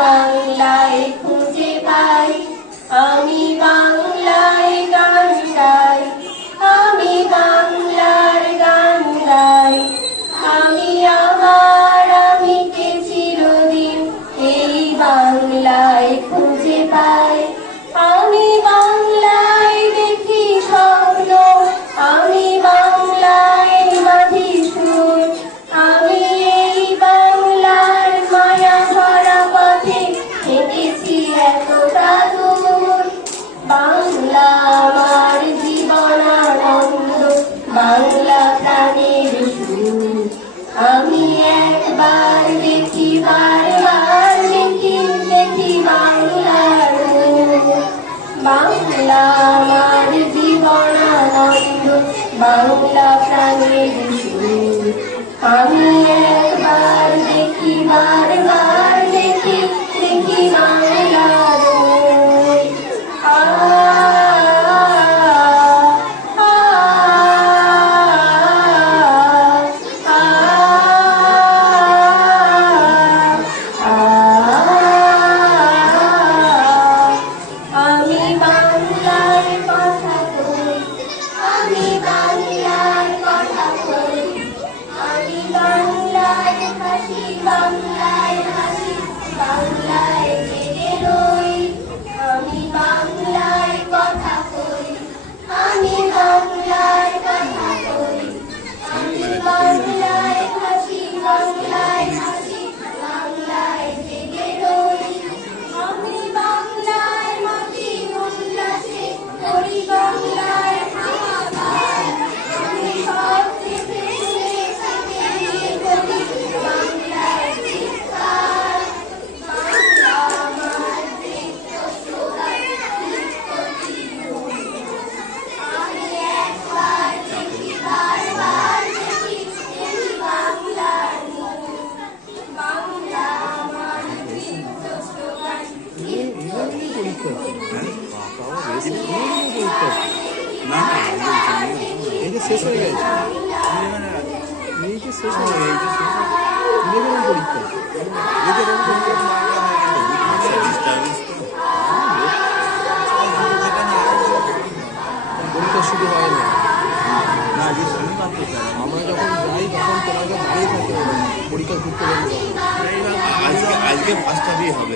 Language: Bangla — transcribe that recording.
বাংলায় খুঁজে পাই, আমি বাংলায় গান গাই, আমি বাংলার গান গাই। আমি কে চিরদিন এই বাংলায় খুঁজে পাই। আমি বাংলায় দেখি স্বপ্ন, আমি বাংলায় মাঝি সুর। আমি এই বাংলার মায়া ভরা পথে হেঁটেছি এতটা দূর। বাংলা আমার জীবনানন্দ, বাংলা প্রাণের সুর। আমি একবার দেখি, বারবার দেখি, দেখি বাংলার মুখ। বাংলা আমার জীবনানন্দ, বাংলা প্রাণের সুর। আমি একবার দেখি, বারবার দেখি, দেখি বাংলার মুখ। আমি বাংলার কথা কই, আমি বাংলার কথা কই, আমি বাংলায় হাসি, বাংলায় হাসি, বাংলায় জেগে রই। আমি বাংলায় কথা কই, আমি বাংলায় কথা কই, আমি বাংলায় হাসি, বাংলায় হাসি, বাংলায় জেগে রই। আমি বাংলায় মাটি উল্লাসে করি, বাংলায় হাহাকার। আমি সব থেকে করি বাংলায় চিৎকার। বাংলা আমার নৃত্য স্লোগান, নৃত্য জীবন। আমি একবার দেখি, বারবার দেখি, দেখি বাংলার মুখ। বাংলা আমার নৃত্য স্লোগান, নৃত্য শেষ হয়ে গেছে, শেষ হয়ে গেছে পরীক্ষা। পরীক্ষা শুরু হয় না, আমরা যখন যাই তখন তোমাকে দাঁড়িয়ে থাকতে হবে, পরীক্ষা ঘুরতে যাবো। আজকে ফার্স্ট হবে।